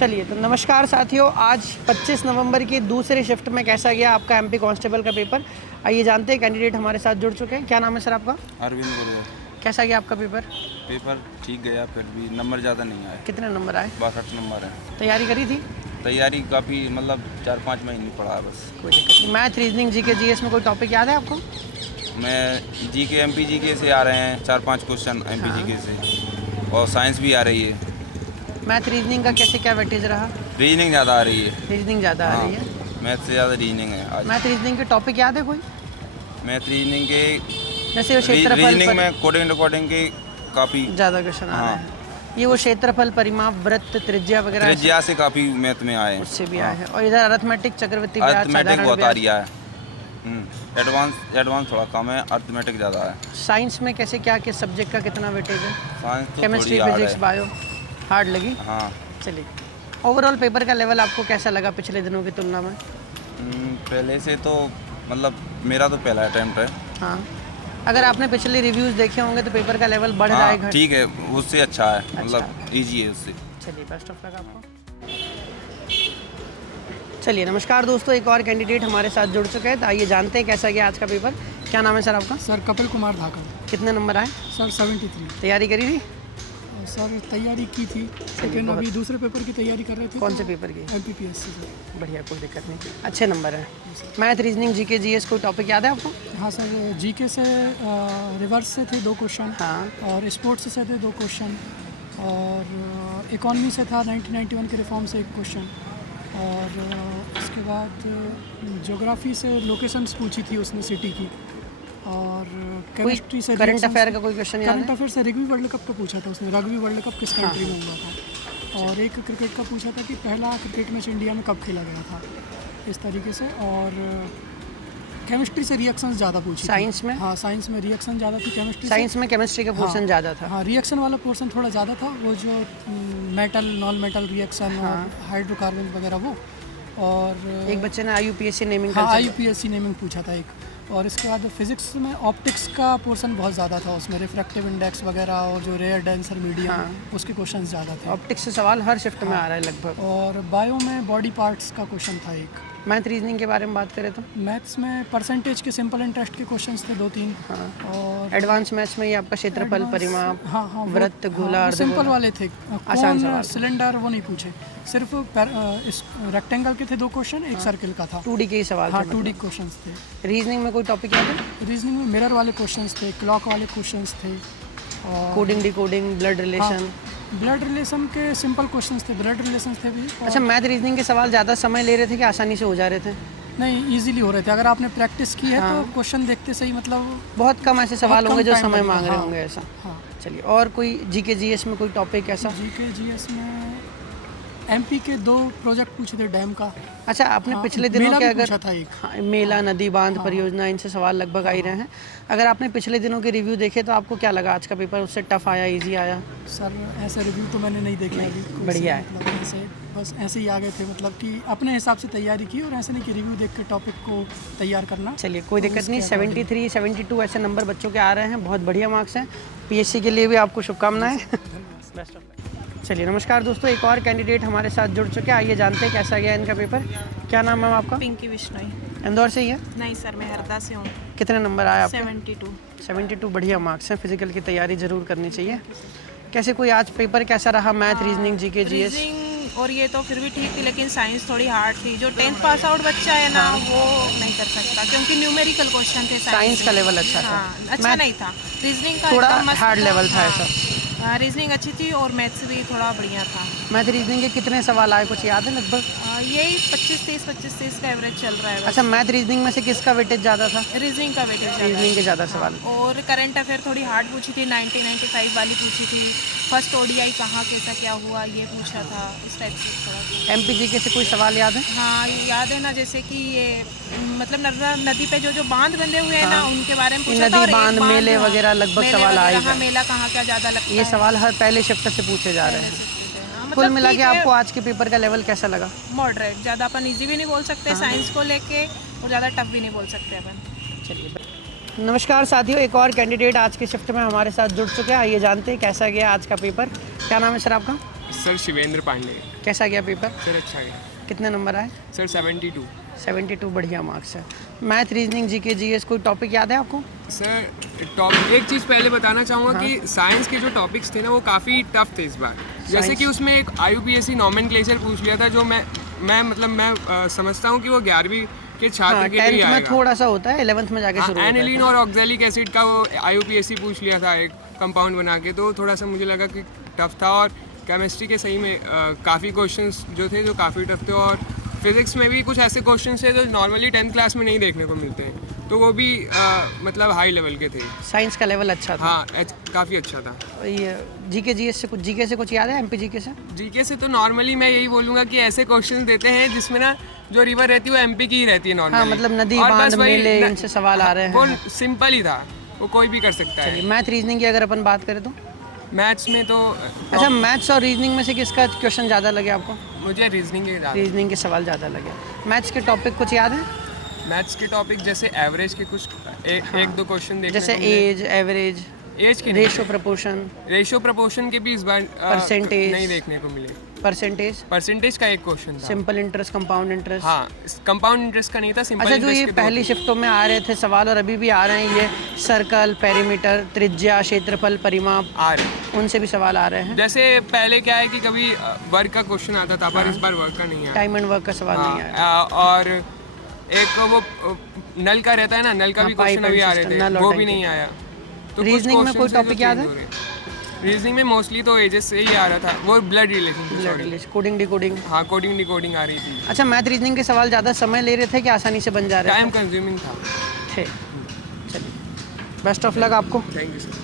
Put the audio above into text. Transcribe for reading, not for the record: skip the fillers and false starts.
चलिए तो नमस्कार साथियों, आज 25 नवंबर की दूसरी शिफ्ट में कैसा गया आपका एमपी कांस्टेबल का पेपर, आइए जानते हैं। कैंडिडेट हमारे साथ जुड़ चुके हैं। क्या नाम है सर आपका? अरविंद गुरुआ। कैसा गया आपका पेपर? पेपर ठीक गया, फिर भी नंबर ज़्यादा नहीं आए। कितने नंबर आए? 62 नंबर है। तैयारी करी थी? तैयारी काफ़ी मतलब 4-5 महीने पड़ा है बस। कोई दिक्कत नहीं। मैथ, रीजनिंग, जीके, जीएस में कोई टॉपिक याद है आपको? मैं जीके एमपी जीके से आ रहे हैं 4-5 क्वेश्चन एमपी जीके से, और साइंस भी आ रही है। मैथ रीजनिंग का कैसे क्या वेटेज रहा? रीजनिंग ज़्यादा आ रही है। रीजनिंग ज़्यादा आ रही है। मैथ से ज़्यादा रीजनिंग है आज। मैथ रीजनिंग के टॉपिक याद है कोई? मैथ रीजनिंग के जैसे वो क्षेत्रफल रीजनिंग में कोडिंग रिकॉर्डिंग के काफ़ी ज़्यादा क्वेश्चन आ रहे हैं। ये वो क्षेत्रफल, परिमाप, वृत्त, त्रिज्या वगैरह त्रिज्या से काफ़ी मैथ में आए हैं। उससे भी आए हैं। और इधर अरिथमेटिक, चक्रवृद्धि ब्याज, अर्थमेटिक साधारण बहुत आ ब्याज। रही है। एडवांस थोड़ा कम है, अर्थमेटिक ज़्यादा है। साइंस में कैसे क्या, किस सब्जेक्ट का कितना वेटेज है? साइंस तो केमिस्ट्री, थोड़ी हार्ड फिजिक्स, है। बायो हार्ड लगी? हाँ। चलिए, ओवरऑल पेपर का लेवल आपको कैसा लगा पिछले दिनों की तुलना में? पहले से तो मतलब मेरा तो पहला अटेम्प्ट है। हाँ, अगर आपने पिछले रिव्यूज़ देखे होंगे तो पेपर का लेवल बढ़ रहा है, घट? ठीक है, उससे अच्छा है, मतलब इजी है उससे। चलिए, बेस्ट ऑफ लक आपको। चलिए नमस्कार दोस्तों, एक और कैंडिडेट हमारे साथ जुड़ चुके हैं, तो आइए जानते हैं कैसा गया आज का पेपर। क्या नाम है सर आपका? सर कपिल कुमार धाकड़। कितने नंबर आए? सर 73। तैयारी करी थी? सर तैयारी की थी, लेकिन अभी दूसरे पेपर की तैयारी कर रहे थे। कौन से पेपर की? MPPSC sir. बढ़िया, कोई दिक्कत नहीं, अच्छे नंबर हैं। मैथ, रीजनिंग, जीके, जीएस कोई टॉपिक याद है आपको? हाँ सर, जीके से रिवर्स से थे 2 क्वेश्चन। हाँ। और स्पोर्ट्स से थे 2 क्वेश्चन, और इकोनॉमी से था 1991 के रिफॉर्म से 1 क्वेश्चन, और उसके बाद ज्योग्राफी से लोकेशंस पूछी थी उसने सिटी की, और केमिस्ट्री से करंट अफेयर का कोई क्वेश्चन याद है? करंट अफेयर से रग्बी वर्ल्ड कप का पूछा था उसने। रग्बी वर्ल्ड कप किस कंट्री में हुआ था, और एक क्रिकेट का पूछा था कि पहला क्रिकेट मैच इंडिया में कब खेला गया था, इस तरीके से। और केमिस्ट्री से रिएक्शंस ज़्यादा पूछी। साइंस में? हाँ, साइंस में रिएक्शन ज़्यादा थी केमिस्ट्री। साइंस में केमिस्ट्री का पोर्शन ज़्यादा था। हाँ, रिएक्शन वाला पोर्शन थोड़ा ज़्यादा था, वो जो मेटल नॉन मेटल रिएक्शन और हाइड्रोकार्बन वगैरह वो। और एक बच्चे ने IUPAC नेमिंग हाँ, IUPAC नेमिंग पूछा था एक। और इसके बाद फिजिक्स में ऑप्टिक्स का पोर्शन बहुत ज़्यादा था, उसमें रिफ्रैक्टिव इंडेक्स वगैरह और जो रेयर डेंसर मीडियम, उसके क्वेश्चन ज़्यादा थे। ऑप्टिक्स से सवाल हर शिफ्ट में आ रहा है लगभग। और बायो में बॉडी पार्ट्स का क्वेश्चन था एक। मैथ, रीजनिंग के बारे में बात करें तो मैथ्स में परसेंटेज के सिंपल इंटरेस्ट के क्वेश्चंस थे 2-3। और एडवांस मैथ्स में ये आपका क्षेत्रफल, परिमाप, हाँ, वृत्त, गोला, सिंपल वाले थे। आसान कौन सवाल। सिलेंडर वो नहीं पूछे, सिर्फ रेक्टेंगल के थे 2 क्वेश्चन, एक सर्किल का था। 2D के ही सवाल हाँ, थे 2D क्वेश्चंस थे। रीजनिंग में कोई टॉपिक याद है? रीजनिंग में मिरर वाले क्वेश्चंस थे, क्लॉक वाले क्वेश्चंस थे, और coding, decoding, blood relation? Blood relation के सिंपल क्वेश्चंस थे, ब्लड रिलेशन थे भी। अच्छा, मैथ रीजनिंग के सवाल ज़्यादा समय ले रहे थे कि आसानी से हो जा रहे थे? नहीं, इजीली हो रहे थे। अगर आपने प्रैक्टिस की है तो क्वेश्चन देखते सही, मतलब बहुत कम ऐसे सवाल होंगे जो समय मांग रहे हाँ। होंगे ऐसा। हाँ। चलिए, और कोई जीके जीएस में कोई टॉपिक ऐसा? जीके जीएस में MP के 2 प्रोजेक्ट पूछे थे डैम का। अच्छा, आपने हाँ, पिछले दिनों मेला के भी अगर पूछा था एक। हाँ, मेला, नदी बांध परियोजना, इनसे सवाल लगभग आ ही रहे हैं। अगर आपने पिछले दिनों के रिव्यू देखे तो आपको क्या लगा आज का पेपर? उससे टफ आया, इजी आया? सर ऐसे रिव्यू तो मैंने नहीं देखे अभी। बढ़िया है। मतलब ऐसे बस ऐसे ही आ गए थे, मतलब कि अपने हिसाब से तैयारी की, और ऐसे नहीं कि रिव्यू देख के टॉपिक को तैयार करना। चलिए, कोई दिक्कत नहीं। 73, 72 ऐसे नंबर बच्चों के आ रहे हैं, बहुत बढ़िया मार्क्स हैं। PSC के लिए भी आपको शुभकामनाएं। Best of luck. चलिए नमस्कार दोस्तों, एक और कैंडिडेट हमारे साथ जुड़ चुके हैं, आइए जानते हैं कैसा गया इनका पेपर। क्या नाम है आपका? पिंकी विश्नोई। इंदौर से ही है? नहीं सर, मैं हरदा से हूँ। कितने नंबर आए आपके? 72। 72, बढ़िया मार्क्स हैं। फिजिकल की तैयारी जरूर करनी चाहिए। कैसे कोई आज पेपर कैसा रहा? Math, reasoning, GK, GS? Reasoning और ये तो फिर भी ठीक थी, लेकिन साइंस थोड़ी हार्ड थी। जो 10th पास आउट बच्चा है ना, वो नहीं कर सकता, क्योंकि न्यूमेरिकल क्वेश्चन थे। साइंस का लेवल अच्छा था। हाँ, अच्छा नहीं था। रीजनिंग का थोड़ा एकदम मस्त हार्ड था। लेवल था हाँ। ऐसा। रीजनिंग अच्छी थी, और मैथ्स भी थोड़ा बढ़िया था। मैथ, रीजनिंग के कितने सवाल आए, कुछ याद है लगभग? यही 25-30 का एवरेज चल रहा है बस। अच्छा, मैथ, रीजनिंग में से किसका वेटेज ज़्यादा था? रीजनिंग का वेटेज ज़्यादा है। रीजनिंग के ज़्यादा सवाल। और करंट अफेयर थोड़ी हार्ड पूछी थी, 90-95 वाली पूछी थी। फर्स्ट ODI कहाँ कैसा क्या हुआ ये पूछा था, इस टाइप से थोड़ा। MPGK से कोई सवाल याद है? हाँ, याद है ना, जैसे कि ये मतलब नर्मदा नदी पे जो बांध बंधे हुए हैं ना, उनके बारे में पूछा नदी, था। और एक बांध, मेले हाँ, वगैरह लगभग मेले सवाल आए वगैरह, हाँ, हैं। मेला कहाँ क्या ज़्यादा लगता है, ये सवाल हर पहले शिफ्ट से पूछे जा रहे हैं। हाँ, कुल मतलब मिला ठीक के है, आपको आज के पेपर का लेवल कैसा लगा? मॉडरेट। ज़्यादा अपन इजी भी नहीं बोल सकते साइंस को लेके, और ज़्यादा टफ भी नहीं बोल सकते अपन। चलिए, नमस्कार साथियों, एक और कैंडिडेट आज के शिफ्ट में हमारे साथ जुड़ चुके हैं, आइए जानते हैं कैसा गया आज का पेपर। क्या नाम है सर आपका? सर शिवेंद्र पांडे। कैसा गया पेपर? सर अच्छा गया। कितने नंबर आए? सर 72। 72 बढ़िया मार्क्स है। मैथ, रीजनिंग, जीके, जीएस कोई टॉपिक याद है आपको? सर टॉपिक एक चीज़ पहले बताना चाहूँगा कि साइंस के जो टॉपिक्स थे ना वो काफ़ी टफ थे इस बार। जैसे कि उसमें एक IUPAC नॉमेनक्लेचर पूछ लिया था जो मैं समझता हूँ कि वो 11वीं के छात्र के लिए 10th में आएगा। थोड़ा सा होता है, 11th में जाके शुरू होता है। एनिलीन और ऑक्जेलिक एसिड का वो IUPAC पूछ लिया था एक कंपाउंड बना के, तो थोड़ा सा मुझे लगा कि टफ था। और केमिस्ट्री के सही में काफ़ी क्वेश्चंस जो थे जो काफ़ी टफ थे, और फिज़िक्स में भी कुछ ऐसे क्वेश्चंस थे जो नॉर्मली 10th क्लास में नहीं देखने को मिलते हैं, तो वो भी मतलब हाई लेवल के थे। साइंस का लेवल अच्छा था। हाँ काफ़ी अच्छा था। ये जीके जीएस से कुछ, जीके से कुछ याद है? MP जीके से? जीके से तो नॉर्मली मैं यही बोलूँगा कि ऐसे क्वेश्चन देते हैं जिसमें ना जो रिवर रहती है वो MP की ही रहती है नॉर्मली। हाँ, मतलब नदी, और बांध, बस वही मेले, इनसे सवाल आ रहे हैं। वो सिंपल ही था, वो कोई भी कर सकता है। चलिए, मैथ रीजनिंग की अगर अपन बात करें तो? मैथ्स में तो अच्छा, मैथ्स और रीजनिंग में से किसका क्वेश्चन ज़्यादा लगे आपको? मुझे रीजनिंग के ज़्यादा। रीजनिंग के सवाल ज़्यादा लगे। मैथ्स के टॉपिक कुछ याद है? मैथ्स के टॉपिक जैसे एवरेज के कुछ एक दो क्वेश्चन देखने जैसे को मिले। एज, एवरेज, एज के रेशियो प्रपोर्शन, रेशियो प्रपोर्शन के भी इस बार Percentage। नहीं देखने को मिले। परसेंटेज, परसेंटेज का एक क्वेश्चन था। Simple interest, compound interest. हाँ, कंपाउंड इंटरेस्ट का नहीं था, सिंपल अच्छा, जो इंटरेस्ट ये के पहली शिफ्टों में आ रहे थे सवाल और अभी भी आ रहे हैं, ये सर्कल, पेरीमीटर, त्रिज्या, क्षेत्रफल, परिमाप, आ रहे। उनसे भी सवाल आ रहे हैं। जैसे पहले क्या है कि कभी वर्क का क्वेश्चन आता था, पर इस बार वर्क का नहीं आया। टाइम एंड वर्क का सवाल नहीं आया। और एक वो नल का रहता है ना, नल का भी pipe क्वेश्चन अभी and आ रहे system, थे, नल और वो tank भी के। नहीं आया। तो Reasoning में कोई topic याद है? रीजनिंग में मोस्टली तो एजेस से ही आ रहा था, वो ब्लड रिलेशन। Coding, decoding. हाँ, कोडिंग डिकोडिंग आ रही थी। अच्छा, मैथ रीजनिंग के सवाल ज़्यादा समय ले रहे थे कि आसानी से बन जा रहे टाइम कंज्यूमिंग था। थे? चलिए, बेस्ट ऑफ लक आपको। Thank you sir.